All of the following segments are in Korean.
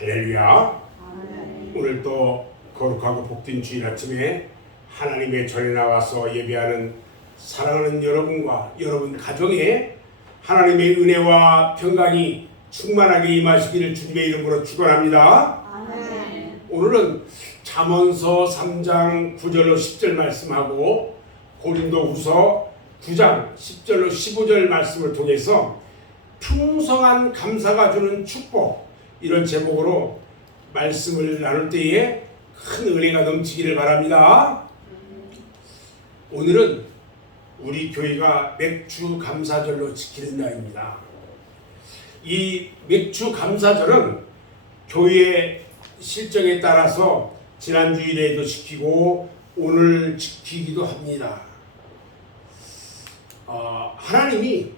할렐루야. 아멘. 오늘 또 거룩하고 복된 주일 아침에 하나님의 전에 나와서 예배하는 사랑하는 여러분과 여러분 가정에 하나님의 은혜와 평강이 충만하게 임하시기를 주님의 이름으로 축원합니다. 아멘. 오늘은 잠언서 3장 9절로 10절 말씀하고 고린도후서 9장 10절로 15절 말씀을 통해서 풍성한 감사가 주는 축복, 이런 제목으로 말씀을 나눌 때에 큰 은혜가 넘치기를 바랍니다. 오늘은 우리 교회가 맥주 감사절로 지키는 날입니다. 이 맥주 감사절은 교회 실정에 따라서 지난 주일에도 지키고 오늘 지키기도 합니다. 하나님이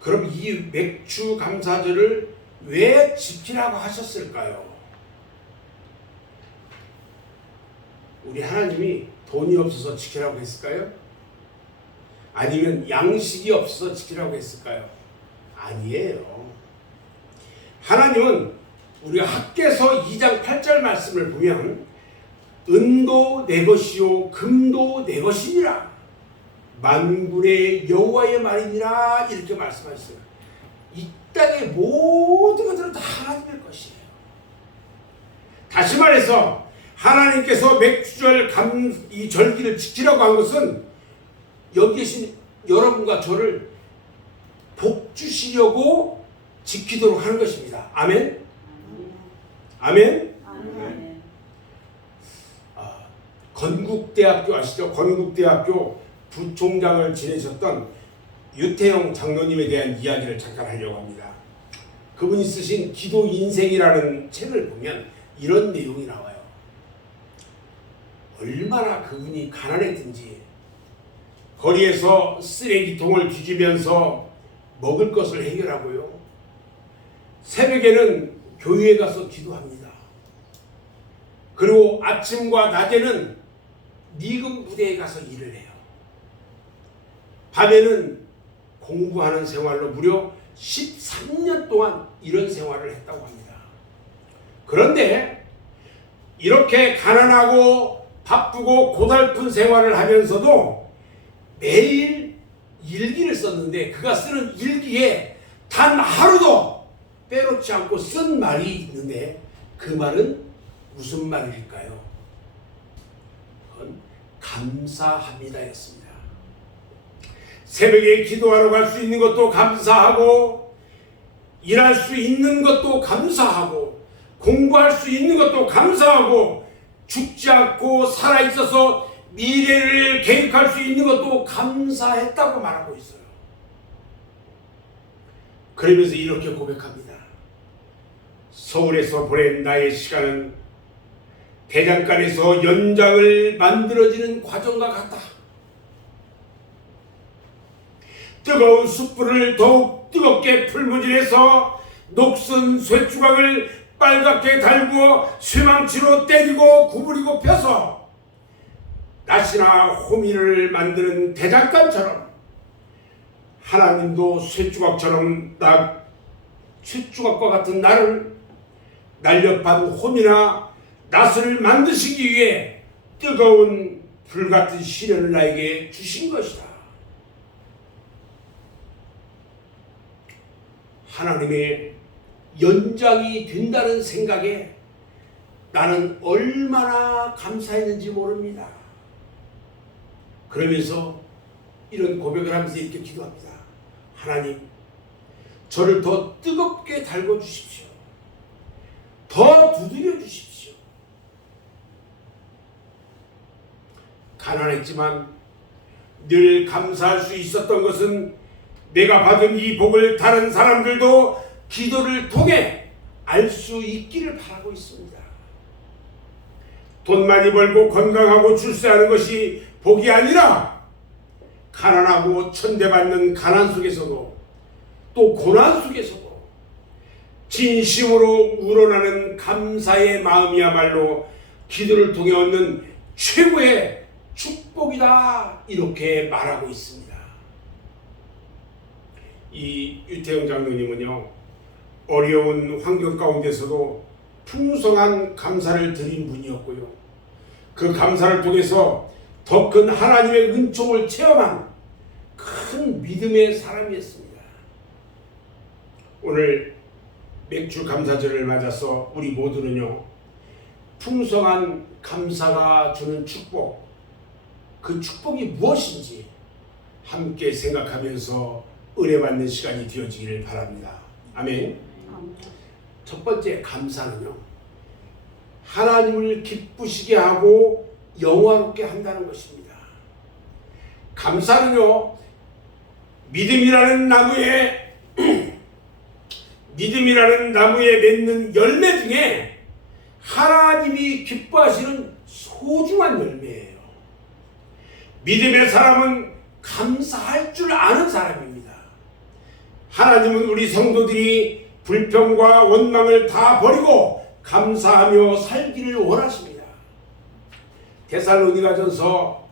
그럼 이 맥주 감사절을 왜 지키라고 하셨을까요? 우리 하나님이 돈이 없어서 지키라고 했을까요? 아니면 양식이 없어서 지키라고 했을까요? 아니에요. 하나님은 우리가 학개서 2장 8절 말씀을 보면 은도 내 것이요 금도 내 것이니라 만군의 여호와의 말이니라 이렇게 말씀하셨어요. 이 땅의 모든 것들은 다 하나님의 것이에요. 다시 말해서 하나님께서 맥주절 이 절기를 지키라고 한 것은 여기 계신 여러분과 저를 복 주시려고 지키도록 하는 것입니다. 아멘? 아멘? 아멘. 건국대학교 아시죠? 건국대학교 부총장을 지내셨던 유태영 장로님에 대한 이야기를 잠깐 하려고 합니다. 그분이 쓰신 기도 인생이라는 책을 보면 이런 내용이 나와요. 얼마나 그분이 가난했든지 거리에서 쓰레기통을 뒤지면서 먹을 것을 해결하고요. 새벽에는 교회에 가서 기도합니다. 그리고 아침과 낮에는 미군 부대에 가서 일을 해요. 밤에는 공부하는 생활로 무려 13년 동안 이런 생활을 했다고 합니다. 그런데 이렇게 가난하고 바쁘고 고달픈 생활을 하면서도 매일 일기를 썼는데 그가 쓰는 일기에 단 하루도 빼놓지 않고 쓴 말이 있는데 그 말은 무슨 말일까요? 그건 감사합니다였습니다. 새벽에 기도하러 갈 수 있는 것도 감사하고 일할 수 있는 것도 감사하고 공부할 수 있는 것도 감사하고 죽지 않고 살아있어서 미래를 계획할 수 있는 것도 감사했다고 말하고 있어요. 그러면서 이렇게 고백합니다. 서울에서 보낸 나의 시간은 대장간에서 연장을 만들어지는 과정과 같다. 뜨거운 숯불을 더욱 뜨겁게 풀무질해서 녹슨 쇠조각을 빨갛게 달구어 쇠망치로 때리고 구부리고 펴서 낫이나 호미를 만드는 대장간처럼 하나님도 쇠조각처럼 쇠조각과 같은 나를 날렵한 호미나 낫을 만드시기 위해 뜨거운 불같은 시련을 나에게 주신 것이다. 하나님의 연장이 된다는 생각에 나는 얼마나 감사했는지 모릅니다. 그러면서 이런 고백을 하면서 이렇게 기도합니다. 하나님, 저를 더 뜨겁게 달궈 주십시오. 더 두드려 주십시오. 가난했지만 늘 감사할 수 있었던 것은 내가 받은 이 복을 다른 사람들도 기도를 통해 알 수 있기를 바라고 있습니다. 돈 많이 벌고 건강하고 출세하는 것이 복이 아니라 가난하고 천대받는 가난 속에서도 또 고난 속에서도 진심으로 우러나는 감사의 마음이야말로 기도를 통해 얻는 최고의 축복이다, 이렇게 말하고 있습니다. 이 유태영 장로님은요, 어려운 환경 가운데서도 풍성한 감사를 드린 분이었고요. 그 감사를 통해서 더 큰 하나님의 은총을 체험한 큰 믿음의 사람이었습니다. 오늘 맥주 감사절을 맞아서 우리 모두는요, 풍성한 감사가 주는 축복, 그 축복이 무엇인지 함께 생각하면서 은혜 받는 시간이 되어지기를 바랍니다. 아멘. 첫 번째 감사는요, 하나님을 기쁘시게 하고 영화롭게 한다는 것입니다. 감사는요, 믿음이라는 나무에 맺는 열매 중에 하나님이 기뻐하시는 소중한 열매예요. 믿음의 사람은 감사할 줄 아는 사람입니다. 하나님은 우리 성도들이 불평과 원망을 다 버리고 감사하며 살기를 원하십니다. 데살로니가전서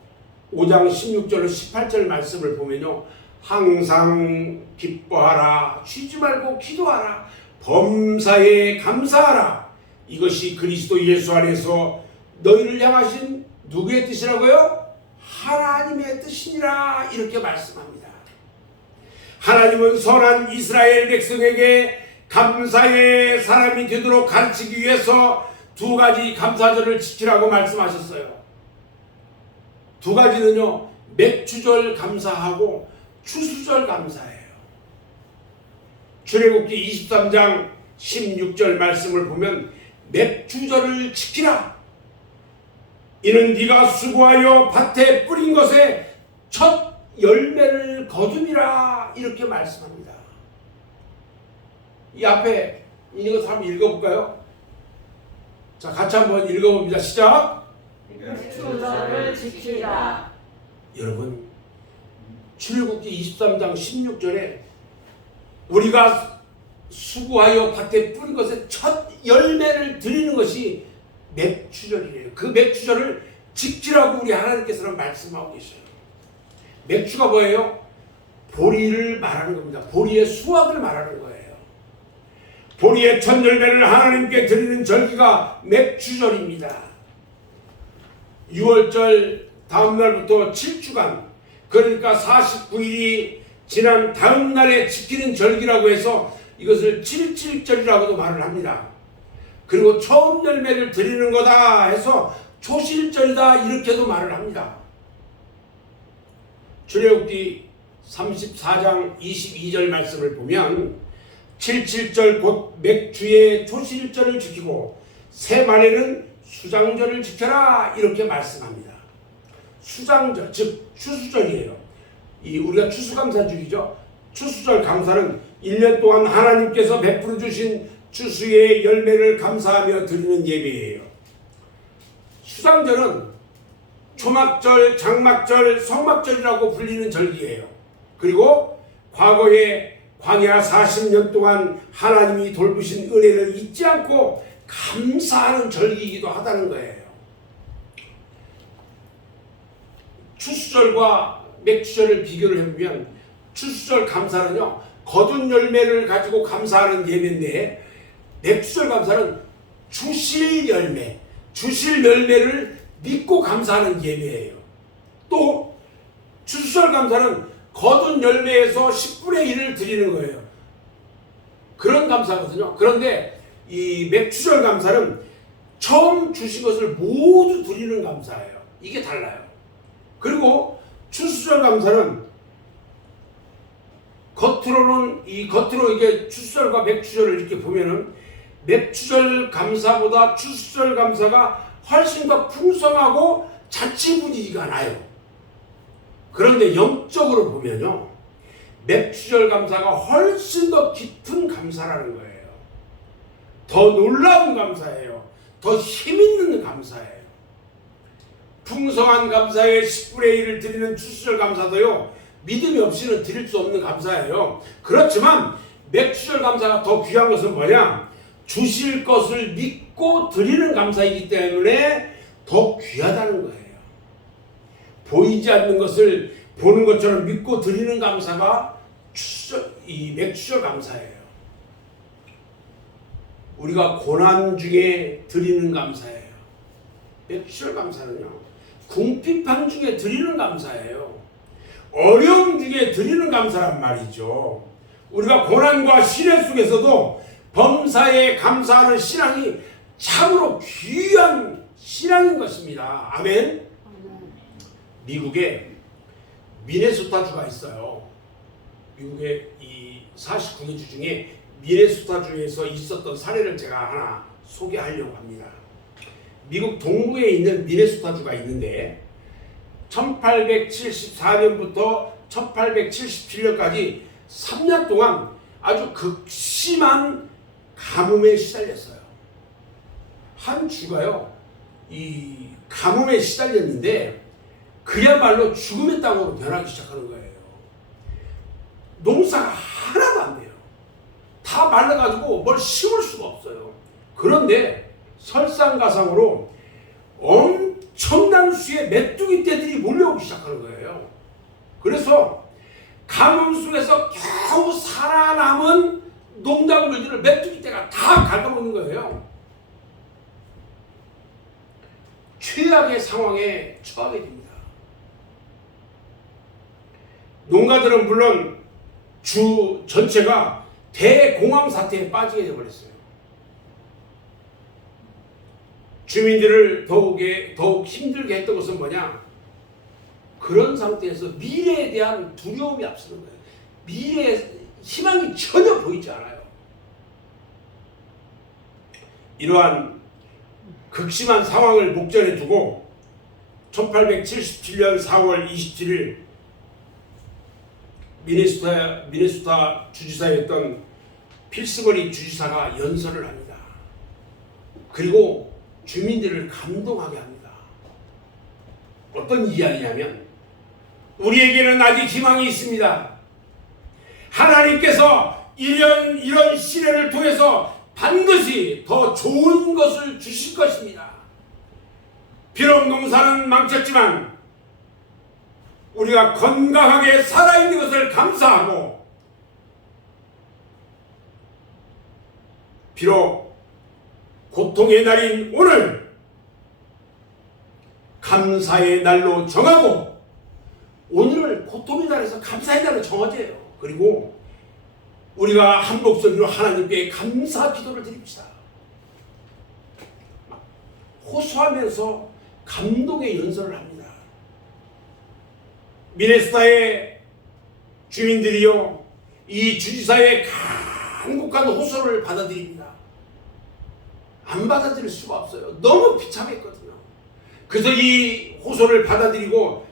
5장 16절로 18절 말씀을 보면요, 항상 기뻐하라, 쉬지 말고 기도하라, 범사에 감사하라, 이것이 그리스도 예수 안에서 너희를 향하신 누구의 뜻이라고요? 하나님의 뜻이니라, 이렇게 말씀합니다. 하나님은 선한 이스라엘 백성에게 감사의 사람이 되도록 가르치기 위해서 두 가지 감사절을 지키라고 말씀하셨어요. 두 가지는요, 맥주절 감사하고 추수절 감사예요. 출애굽기 23장 16절 말씀을 보면 맥주절을 지키라, 이는 네가 수고하여 밭에 뿌린 것에 첫 열매를 거둠이라, 이렇게 말씀합니다. 이 앞에 있는 것 한번 읽어볼까요? 자, 같이 한번 읽어봅니다. 시작. 맥주절을 지키라. 여러분, 출애굽기 23장 16절에 우리가 수고하여 밭에 뿌린 것에 첫 열매를 드리는 것이 맥주절이에요. 그 맥주절을 지키라고 우리 하나님께서는 말씀하고 계셔요. 맥주가 뭐예요? 보리를 말하는 겁니다. 보리의 수확을 말하는 거예요. 보리의 첫 열매를 하나님께 드리는 절기가 맥주절입니다. 6월절 다음 날부터 7주간, 그러니까 49일이 지난 다음 날에 지키는 절기라고 해서 이것을 7.7절이라고도 말을 합니다. 그리고 처음 열매를 드리는 거다 해서 초실절이다, 이렇게도 말을 합니다. 출애굽기 34장 22절 말씀을 보면 7.7절 곧 맥주의 초실절을 지키고 새 말에는 수장절을 지켜라, 이렇게 말씀합니다. 수장절, 즉 추수절이에요. 우리가 추수감사주기죠. 추수절 감사는 1년 동안 하나님께서 베풀어 주신 추수의 열매를 감사하며 드리는 예배예요. 수장절은 초막절, 장막절, 성막절이라고 불리는 절기예요. 그리고 과거에 광야 40년 동안 하나님이 돌보신 은혜를 잊지 않고 감사하는 절기이기도 하다는 거예요. 추수절과 맥주절을 비교를 해보면 추수절 감사는요, 거둔 열매를 가지고 감사하는 예배인데, 맥주절 감사는 주실 열매를 믿고 감사하는 예배예요. 또 추수절 감사는 거둔 열매에서 10분의 1을 드리는 거예요. 그런 감사거든요. 그런데 이 맥주절 감사는 처음 주신 것을 모두 드리는 감사예요. 이게 달라요. 그리고 추수절 감사는 겉으로 이게 추수절과 맥주절을 이렇게 보면은 맥주절 감사보다 추수절 감사가 훨씬 더 풍성하고 잔치 분위기가 나요. 그런데 영적으로 보면요, 맥주절 감사가 훨씬 더 깊은 감사라는 거예요. 더 놀라운 감사예요. 더 힘있는 감사예요. 풍성한 감사에 10분의 1을 드리는 추수절 감사도요, 믿음이 없이는 드릴 수 없는 감사예요. 그렇지만 맥주절 감사가 더 귀한 것은 뭐냐? 주실 것을 믿고 드리는 감사이기 때문에 더 귀하다는 거예요. 보이지 않는 것을 보는 것처럼 믿고 드리는 감사가 이 맥주절 감사예요. 우리가 고난 중에 드리는 감사예요. 백출 감사는요, 궁핍함 중에 드리는 감사예요. 어려움 중에 드리는 감사란 말이죠. 우리가 고난과 시련 속에서도 범사에 감사하는 신앙이 참으로 귀한 신앙인 것입니다. 아멘. 미국에 미네소타주가 있어요. 미국의 이 49개 주 중에 미네소타주에서 있었던 사례를 제가 하나 소개하려고 합니다. 미국 동부에 있는 미네소타주가 있는데 1874년부터 1877년까지 3년 동안 아주 극심한 가뭄에 시달렸어요. 한 주가요, 이 가뭄에 시달렸는데 그야말로 죽음의 땅으로 변하기 시작하는 거예요. 농사가 하나도 안 돼요. 다 말라가지고 뭘 심을 수가 없어요. 그런데 설상가상으로 엄청난 수의 메뚜기 떼들이 몰려오기 시작하는 거예요. 그래서 가뭄 속에서 겨우 살아남은 농작물들을 메뚜기 떼가 다 갉아먹는 거예요. 최악의 상황에 처하게 됩니다. 농가들은 물론 주 전체가 대공황 사태에 빠지게 되어버렸어요. 주민들을 더욱 힘들게 했던 것은 뭐냐? 그런 상태에서 미래에 대한 두려움이 앞서는 거예요. 미래에 희망이 전혀 보이지 않아요. 이러한 극심한 상황을 목전에 두고 1877년 4월 27일 미네소타 주지사였던 필스버리 주지사가 연설을 합니다. 그리고 주민들을 감동하게 합니다. 어떤 이야기냐면, 우리에게는 아직 희망이 있습니다. 하나님께서 이런 시련을 통해서 반드시 더 좋은 것을 주실 것입니다. 비록 농사는 망쳤지만 우리가 건강하게 살아있는 것을 감사하고, 비록 고통의 날인 오늘 감사의 날로 정하고, 오늘을 고통의 날에서 감사의 날로 정하세요. 그리고 우리가 한 목소리로 하나님께 감사 기도를 드립시다. 호소하면서 감동의 연설을 합니다. 미네소타의 주민들이요, 이 주지사의 간곡한 호소를 받아들입니다. 안 받아들일 수가 없어요. 너무 비참했거든요. 그래서 이 호소를 받아들이고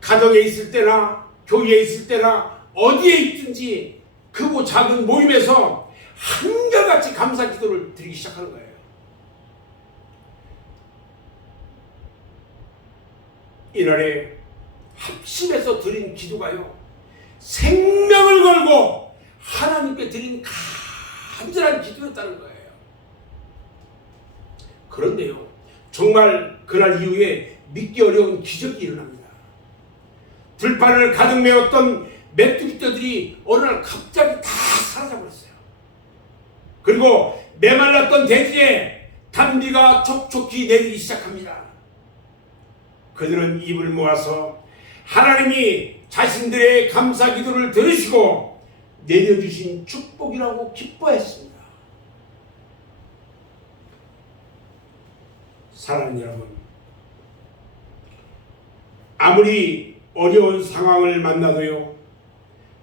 가정에 있을 때나 교회에 있을 때나 어디에 있든지 크고 작은 모임에서 한결같이 감사 기도를 드리기 시작하는 거예요. 이날에 합심해서 드린 기도가요, 생명을 걸고 하나님께 드린 간절한 기도였다는 거예요. 그런데요, 정말 그날 이후에 믿기 어려운 기적이 일어납니다. 들판을 가득 메웠던 메뚜기 떼들이 어느 날 갑자기 다 사라져버렸어요. 그리고 메말랐던 대지에 단비가 촉촉히 내리기 시작합니다. 그들은 입을 모아서 하나님이 자신들의 감사 기도를 들으시고 내려주신 축복이라고 기뻐했습니다. 사랑하는 여러분, 아무리 어려운 상황을 만나도요,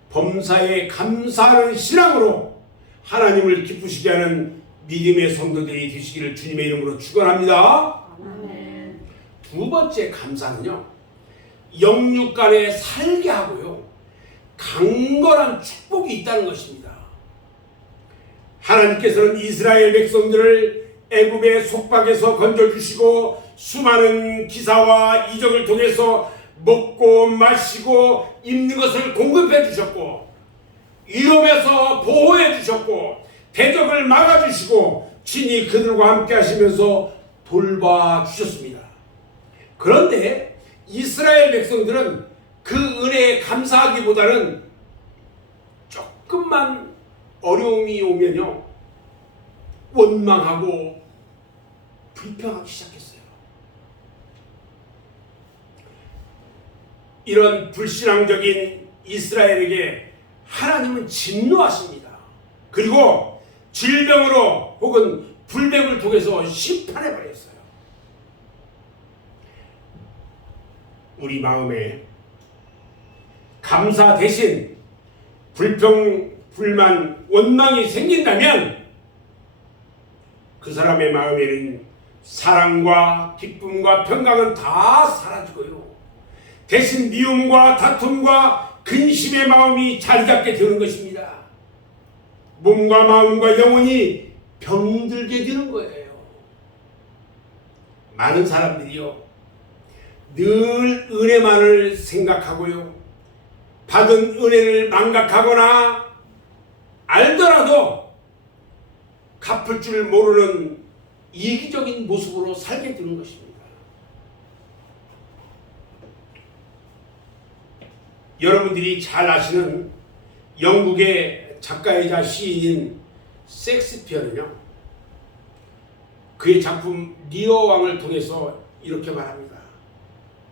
범사에 감사하는 신앙으로 하나님을 기쁘시게 하는 믿음의 성도들이 되시기를 주님의 이름으로 축원합니다. 아멘. 두 번째 감사는요, 영육간에 살게 하고요, 강건한 축복이 있다는 것입니다. 하나님께서는 이스라엘 백성들을 애굽의 속박에서 건져주시고 수많은 기사와 이적을 통해서 먹고 마시고 입는 것을 공급해 주셨고, 위험에서 보호해 주셨고, 대적을 막아주시고 친히 그들과 함께 하시면서 돌봐주셨습니다. 그런데 이스라엘 백성들은 그 은혜에 감사하기보다는 조금만 어려움이 오면요, 원망하고 불평하기 시작했어요. 이런 불신앙적인 이스라엘에게 하나님은 진노하십니다. 그리고 질병으로 혹은 불백을 통해서 심판해버렸어요. 우리 마음에 감사 대신 불평, 불만, 원망이 생긴다면 그 사람의 마음에는 사랑과 기쁨과 평강은 다 사라지고요. 대신 미움과 다툼과 근심의 마음이 자리 잡게 되는 것입니다. 몸과 마음과 영혼이 병들게 되는 거예요. 많은 사람들이요, 늘 은혜만을 생각하고요, 받은 은혜를 망각하거나 알더라도 갚을 줄 모르는 이기적인 모습으로 살게 되는 것입니다. 여러분들이 잘 아시는 영국의 작가이자 시인인 셰익스피어는요, 그의 작품 리어 왕을 통해서 이렇게 말합니다.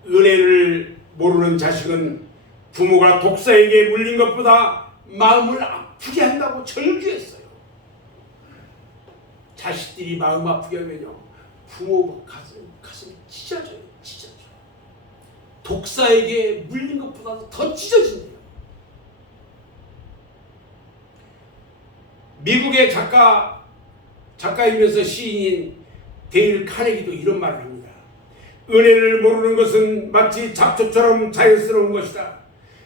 은혜를 모르는 자식은 부모가 독사에게 물린 것보다 마음을 아프게 한다고 절규했어요. 자식들이 마음 아프게 하면요, 부모 가슴이 찢어져요. 독사에게 물린 것보다도 더 찢어진대요. 미국의 작가이면서 시인인 데일 카네기도 이런 말을 합니다. 은혜를 모르는 것은 마치 잡초처럼 자연스러운 것이다.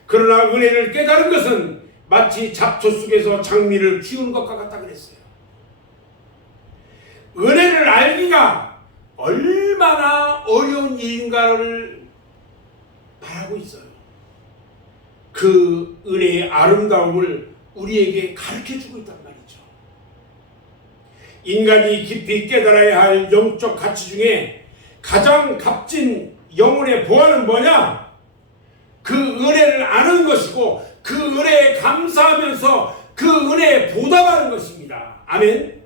그러나 은혜를 깨달은 것은 마치 잡초 속에서 장미를 키우는 것과 같다 그랬어요. 은혜를 알기가 얼마나 어려운 일인가를 말하고 있어요. 그 은혜의 아름다움을 우리에게 가르쳐주고 있단 말이죠. 인간이 깊이 깨달아야 할 영적 가치 중에 가장 값진 영혼의 보안은 뭐냐? 그 은혜를 아는 것이고 그 은혜에 감사하면서 그 은혜에 보답하는 것입니다. 아멘.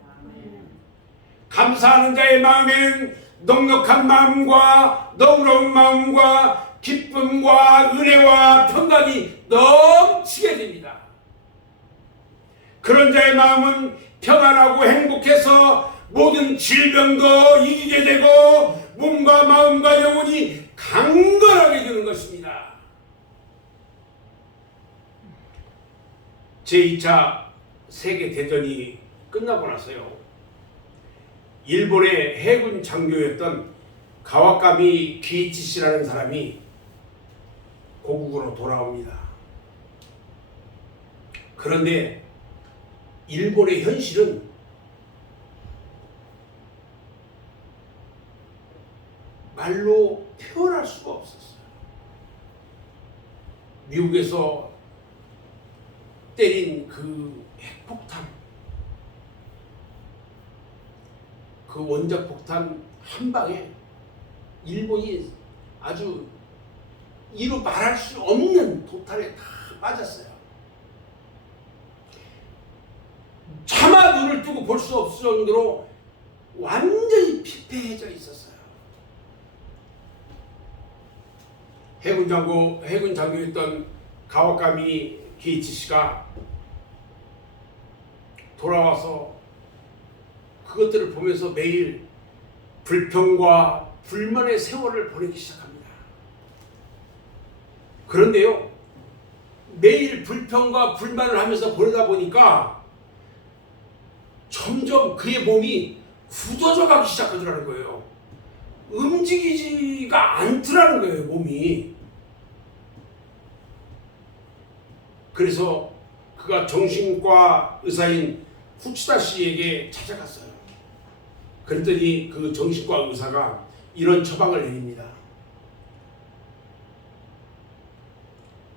감사하는 자의 마음에는 넉넉한 마음과 너그러운 마음과 기쁨과 은혜와 평강이 넘치게 됩니다. 그런 자의 마음은 평안하고 행복해서 모든 질병도 이기게 되고 몸과 마음과 영혼이 강건하게 되는 것입니다. 제2차 세계대전이 끝나고 나서요, 일본의 해군 장교였던 가와카미 기이치시라는 사람이 고국으로 돌아옵니다. 그런데 일본의 현실은 말로 표현할 수가 없었어요. 미국에서 때린 그 핵폭탄, 그 원자 폭탄 한 방에 일본이 아주 이루 말할 수 없는 도탄에 다 빠졌어요. 차마 눈을 뜨고 볼 수 없을 정도로 완전히 피폐해져 있었어요. 해군 장교였던 가와카미 기이치시가 돌아와서 그것들을 보면서 매일 불평과 불만의 세월을 보내기 시작합니다. 그런데요, 매일 불평과 불만을 하면서 보내다 보니까 점점 그의 몸이 굳어져 가기 시작하더라는 거예요. 움직이지가 않더라는 거예요, 몸이. 그래서 그가 정신과 의사인 후치다 씨에게 찾아갔어요. 그랬더니 그 정신과 의사가 이런 처방을 내립니다.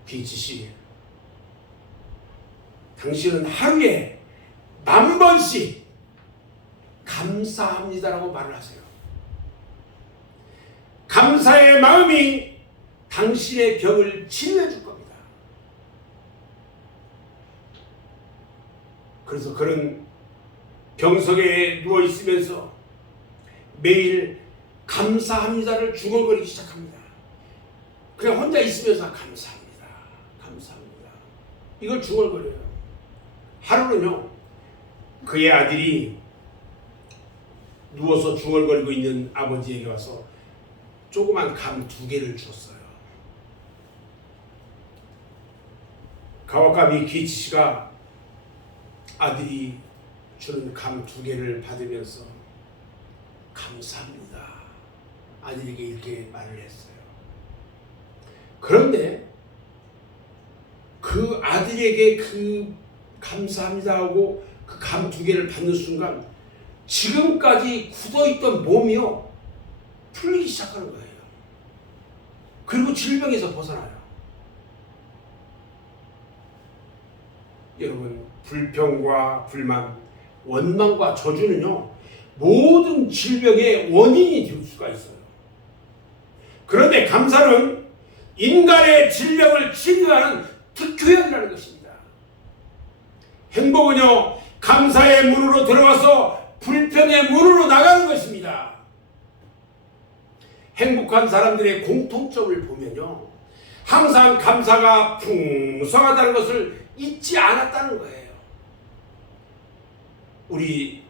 기이치 씨, 당신은 하루에 10,000번씩 감사합니다라고 말을 하세요. 감사의 마음이 당신의 병을 치료해 줄 겁니다. 그래서 그는 병석에 누워 있으면서 매일 감사합니다를 중얼거리기 시작합니다. 그냥 혼자 있으면서 감사합니다. 감사합니다. 이걸 중얼거려요. 하루는요, 그의 아들이 누워서 중얼거리고 있는 아버지에게 와서 조그만 감 2개를 줬어요. 가와카미 기치씨가 아들이 주는 감 2개를 받으면서 감사합니다. 아들에게 이렇게 말을 했어요. 그런데 그 아들에게 그 감사합니다 하고 그 감 2개를 받는 순간 지금까지 굳어있던 몸이요 풀리기 시작하는 거예요. 그리고 질병에서 벗어나요. 여러분, 불평과 불만, 원망과 저주는요 모든 질병의 원인이 될 수가 있어요. 그런데 감사는 인간의 질병을 치료하는 특효약이라는 것입니다. 행복은요 감사의 문으로 들어가서 불평의 문으로 나가는 것입니다. 행복한 사람들의 공통점을 보면요 항상 감사가 풍성하다는 것을 잊지 않았다는 거예요. 우리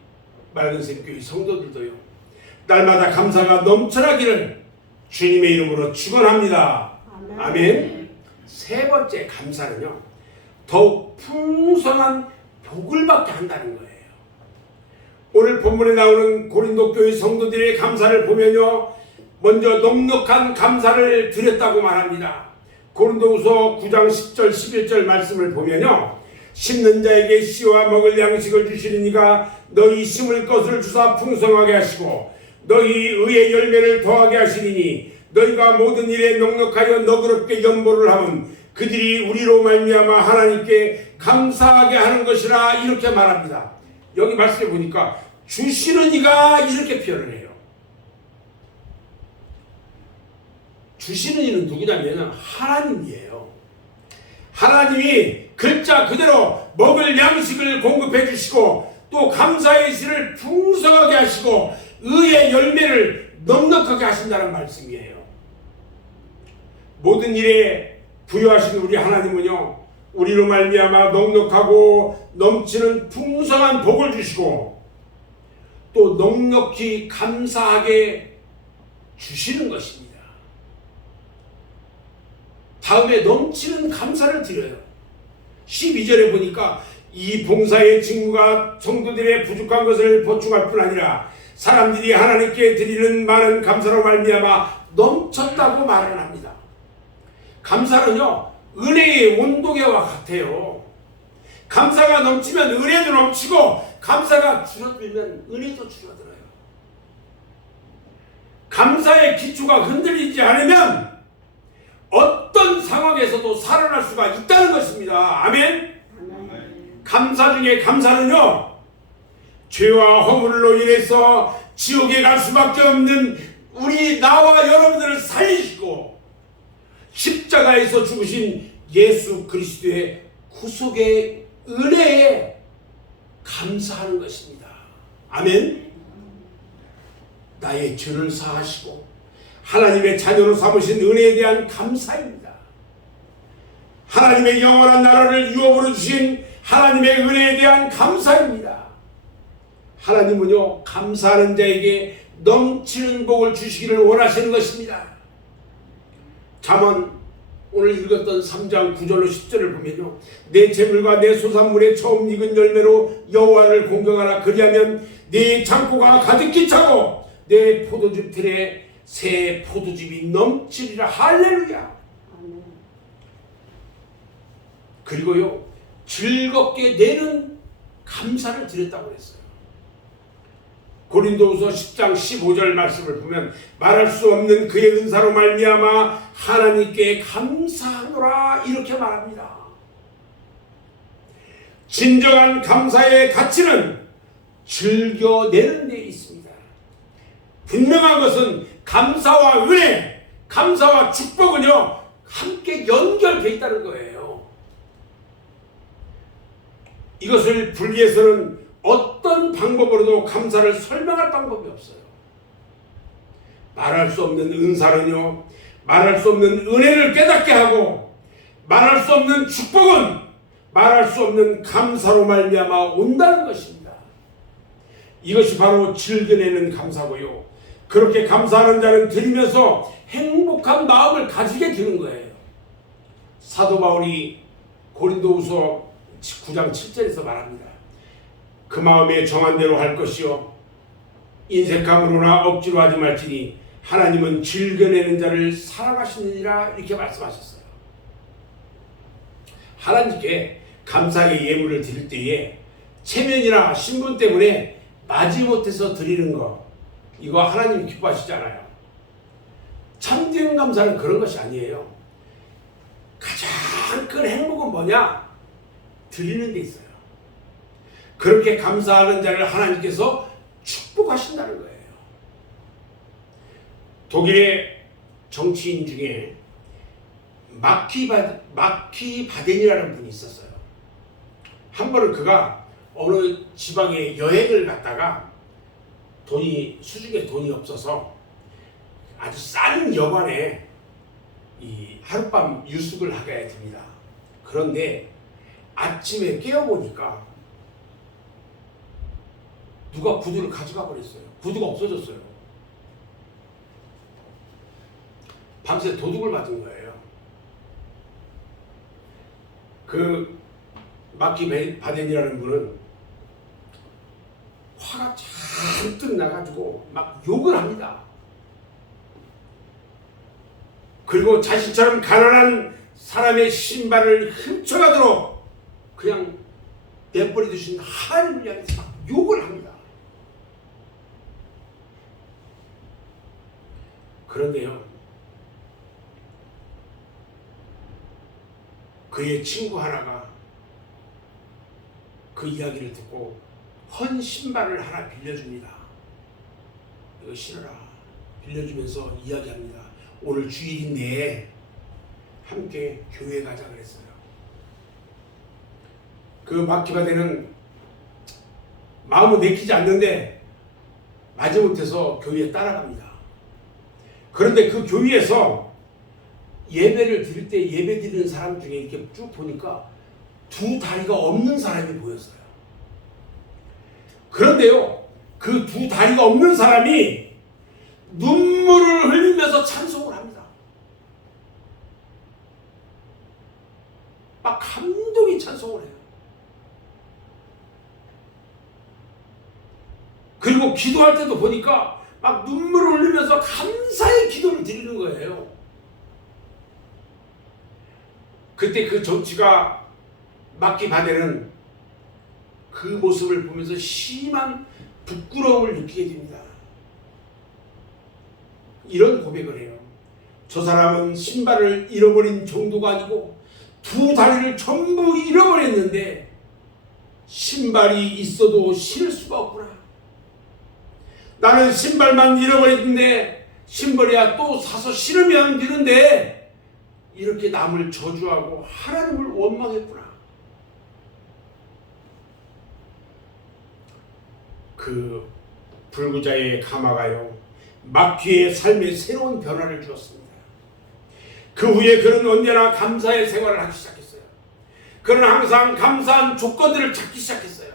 맑은샘교회 성도들도요 날마다 감사가 넘쳐나기를 주님의 이름으로 축원합니다. 아멘. 3번째, 감사는요 더욱 풍성한 복을 받게 한다는 거예요. 오늘 본문에 나오는 고린도 교회 성도들의 감사를 보면요 먼저 넉넉한 감사를 드렸다고 말합니다. 고린도후서 9장 10절 11절 말씀을 보면요 심는 자에게 씨와 먹을 양식을 주시니가 너희 심을 것을 주사 풍성하게 하시고 너희 의의 열매를 더하게 하시리니 너희가 모든 일에 넉넉하여 너그럽게 연보를 하면 그들이 우리로 말미암아 하나님께 감사하게 하는 것이라 이렇게 말합니다. 여기 말씀해 보니까 주시는 이가 이렇게 표현을 해요. 주시는 이는 누구냐면 하나님이에요. 하나님이 글자 그대로 먹을 양식을 공급해 주시고 또 감사의 실을 풍성하게 하시고 의의 열매를 넉넉하게 하신다는 말씀이에요. 모든 일에 부여하신 우리 하나님은요 우리로 말미암아 넉넉하고 넘치는 풍성한 복을 주시고 또 넉넉히 감사하게 주시는 것입니다. 다음에 넘치는 감사를 드려요. 12절에 보니까 이 봉사의 직무가 성도들의 부족한 것을 보충할 뿐 아니라 사람들이 하나님께 드리는 많은 감사로 말미암아 넘쳤다고 말을 합니다. 감사는요 은혜의 온도계와 같아요. 감사가 넘치면 은혜도 넘치고 감사가 줄어들면 은혜도 줄어들어요. 감사의 기초가 흔들리지 않으면 어떤 상황에서도 살아날 수가 있다는 것입니다. 아멘. 감사 중에 감사는요 죄와 허물로 인해서 지옥에 갈 수밖에 없는 우리 나와 여러분들을 살리시고 십자가에서 죽으신 예수 그리스도의 구속의 은혜에 감사하는 것입니다. 아멘. 나의 죄를 사하시고 하나님의 자녀로 삼으신 은혜에 대한 감사입니다. 하나님의 영원한 나라를 유업으로 주신 하나님의 은혜에 대한 감사입니다. 하나님은요 감사하는 자에게 넘치는 복을 주시기를 원하시는 것입니다. 잠언 오늘 읽었던 3장 9절로 10절을 보면요 내 재물과 내 소산물의 처음 익은 열매로 여호와를 공경하라. 그리하면 네 창고가 가득히 차고 내 포도즙 틀에 새 포도즙이 넘치리라. 할렐루야. 그리고요 즐겁게 내는 감사를 드렸다고 했어요. 고린도후서 10장 15절 말씀을 보면 말할 수 없는 그의 은사로 말미암아 하나님께 감사하노라 이렇게 말합니다. 진정한 감사의 가치는 즐겨내는 데 있습니다. 분명한 것은 감사와 은혜, 감사와 축복은요 함께 연결되어 있다는 거예요. 이것을 분리해서는 어떤 방식으로 방법으로도 감사를 설명할 방법이 없어요. 말할 수 없는 은사는요, 말할 수 없는 은혜를 깨닫게 하고, 말할 수 없는 축복은 말할 수 없는 감사로 말미암아 온다는 것입니다. 이것이 바로 즐겨내는 감사고요. 그렇게 감사하는 자는 드리면서 행복한 마음을 가지게 되는 거예요. 사도 바울이 고린도후서 9장 7절에서 말합니다. 그 마음에 정한 대로 할 것이요 인색함으로나 억지로 하지 말지니 하나님은 즐겨내는 자를 사랑하시느니라, 이렇게 말씀하셨어요. 하나님께 감사의 예물을 드릴 때에 체면이나 신분 때문에 마지못해서 드리는 거, 이거 하나님이 기뻐하시지 않아요. 참된 감사는 그런 것이 아니에요. 가장 큰 행복은 뭐냐? 드리는 데 있어요. 그렇게 감사하는 자를 하나님께서 축복하신다는 거예요. 독일의 정치인 중에 마키바덴이라는 분이 있었어요. 한 번은 그가 어느 지방에 여행을 갔다가 수중에 돈이 없어서 아주 싼 여관에 이 하룻밤 유숙을 하게 됩니다. 그런데 아침에 깨어보니까 누가 구두를 가져가 버렸어요. 구두가 없어졌어요. 밤새 도둑을 맞은 거예요. 그 마키바덴이라는 분은 화가 잔뜩 나가지고 막 욕을 합니다. 그리고 자신처럼 가난한 사람의 신발을 훔쳐가도록 그냥 내버려 두신 하나님을 향해서 막 욕을 합니다. 그런데요, 그의 친구 하나가 그 이야기를 듣고 헌 신발을 하나 빌려줍니다. 이거 신어라. 빌려주면서 이야기합니다. 오늘 주일인데 함께 교회 가자 그랬어요. 그 마키바덴은 마음은 내키지 않는데 마지못해서 교회에 따라갑니다. 그런데 그 교회에서 예배를 드릴 때 예배 드리는 사람 중에 이렇게 쭉 보니까 두 다리가 없는 사람이 보였어요. 그런데요, 그 두 다리가 없는 사람이 눈물을 흘리면서 찬송을 합니다. 막 감동이 찬송을 해요. 그리고 기도할 때도 보니까 막 눈물을 흘리면서 감사의 기도를 드리는 거예요. 그때 그 정치가 마키바덴은 그 모습을 보면서 심한 부끄러움을 느끼게 됩니다. 이런 고백을 해요. 저 사람은 신발을 잃어버린 정도가 아니고 두 다리를 전부 잃어버렸는데 신발이 있어도 신을 수가 없구나. 나는 신발만 잃어버렸는데 신발이야 또 사서 신으면 되는데 이렇게 남을 저주하고 하나님을 원망했구나. 그 불구자의 가마가요, 마귀의 삶에 새로운 변화를 주었습니다. 그 후에 그는 언제나 감사의 생활을 하기 시작했어요. 그는 항상 감사한 조건들을 찾기 시작했어요.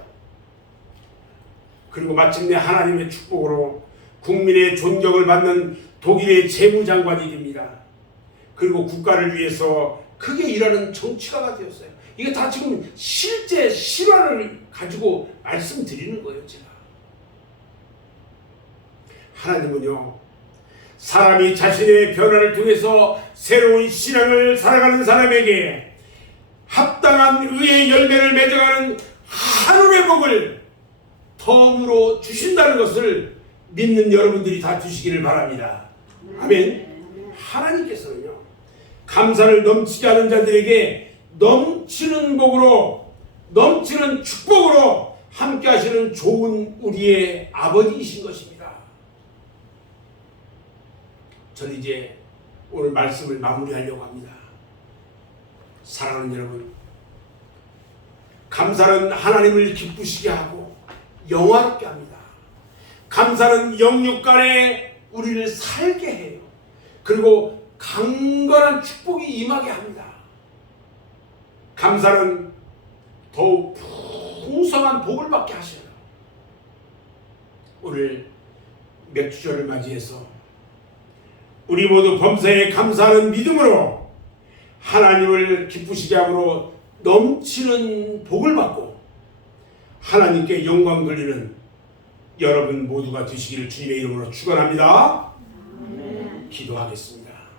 그리고 마침내 하나님의 축복으로 국민의 존경을 받는 독일의 재무장관이 됩니다. 그리고 국가를 위해서 크게 일하는 정치가가 되었어요. 이게 다 지금 실제 실화를 가지고 말씀드리는 거예요, 제가. 하나님은요, 사람이 자신의 변화를 통해서 새로운 신앙을 살아가는 사람에게 합당한 의의 열매를 맺어가는 하늘의 복을 덤으로 주신다는 것을 믿는 여러분들이 다 주시기를 바랍니다. 아멘. 하나님께서는요, 감사를 넘치게 하는 자들에게 넘치는 복으로, 넘치는 축복으로 함께 하시는 좋은 우리의 아버지이신 것입니다. 저는 이제 오늘 말씀을 마무리하려고 합니다. 사랑하는 여러분, 감사는 하나님을 기쁘시게 하고 영화롭게 합니다. 감사는 영육간에 우리를 살게 해요. 그리고 강건한 축복이 임하게 합니다. 감사는 더욱 풍성한 복을 받게 하셔요. 오늘 맥주절을 맞이해서 우리 모두 범사에 감사하는 믿음으로 하나님을 기쁘시게 함으로 넘치는 복을 받고 하나님께 영광 돌리는 여러분 모두가 되시기를 주님의 이름으로 축원합니다. 기도하겠습니다.